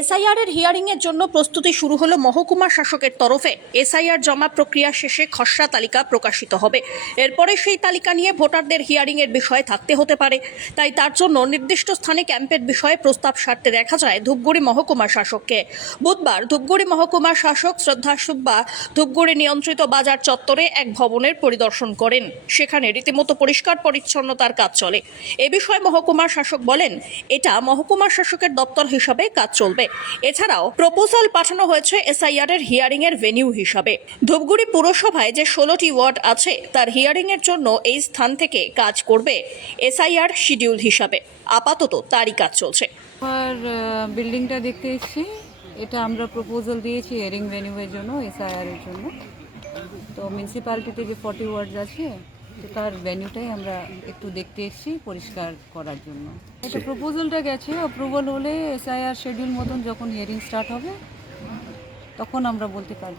SIR এর hearing এর জন্য প্রস্তুতি শুরু হলো মহকুমা শাসকের তরফে। এসআইআর জমা প্রক্রিয়া শেষে খসড়া তালিকা প্রকাশিত হবে। এরপরে সেই তালিকা নিয়ে ভোটারদের হিয়ারিং এর বিষয়ে থাকতে হতে পারে। তাই তার জন্য নির্দিষ্ট স্থানে ক্যাম্পের বিষয়ে প্রস্তাব সারতে দেখা যায় ধূপগুড়ি মহকুমা শাসককে। বুধবার ধূপগুড়ি মহকুমা শাসক শ্রদ্ধা সুব্বা ধূপগুড়ি নিয়ন্ত্রিত বাজার চত্বরে এক ভবনের পরিদর্শন করেন। সেখানে রীতিমতো পরিষ্কার পরিচ্ছন্নতার কাজ চলে। এ বিষয়ে মহকুমা শাসক বলেন, এটা মহকুমা শাসকের দপ্তর হিসাবে কাজ চলবে। এছাড়াও প্রপোজাল পাঠানো হয়েছে এসআইআর এর হিয়ারিং এর ভেনিউ হিসাবে। ধূপগুড়ি পুরসভায় যে ষোলোটি ওয়ার্ড আছে, তার হিয়ারিং এর জন্য এই স্থান থেকে কাজ করবে এসআইআর শিডিউল হিসাবে। আপাতত তারই কাজ চলছে। আর বিল্ডিংটা দেখতে এসেছি। এটা আমরা প্রপোজাল দিয়েছি এরিং ভেনিউয়ের জন্য এসআইআর এর জন্য। তো মিউনিসিপ্যালিটিতে যে ফর্টি ওয়ার্ডস আছে তো তার ভেনিউটাই আমরা একটু দেখতে এসেছি পরিষ্কার করার জন্য। এটা প্রপোজালটা গেছে অ্যাপ্রুভাল হলে এসআইআর শেডিউল মতন যখন হিয়ারিং স্টার্ট হবে তখন আমরা বলতে পারব।